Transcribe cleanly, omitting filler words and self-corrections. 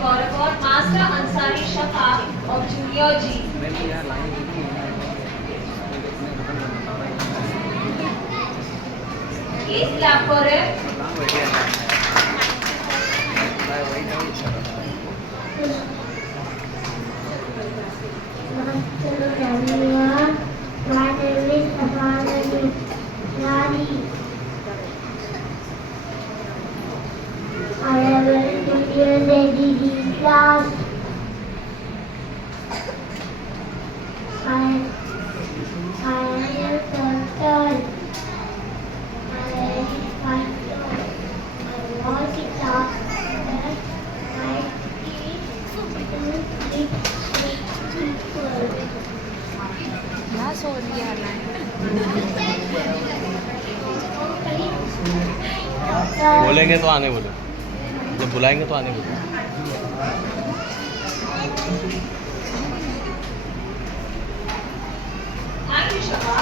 Gaurav, Master Ansari Shafa of Junior G. Please clap for him. Hello everyone, my name is Aparna Nari. I am in junior ADD class. I am a turtle. I am fighter. I want it up. I eat people. क्या सो रही है बोलेंगे तो आने बोलो, जब बुलाएंगे तो आने बोलो। Thank you, Shafa.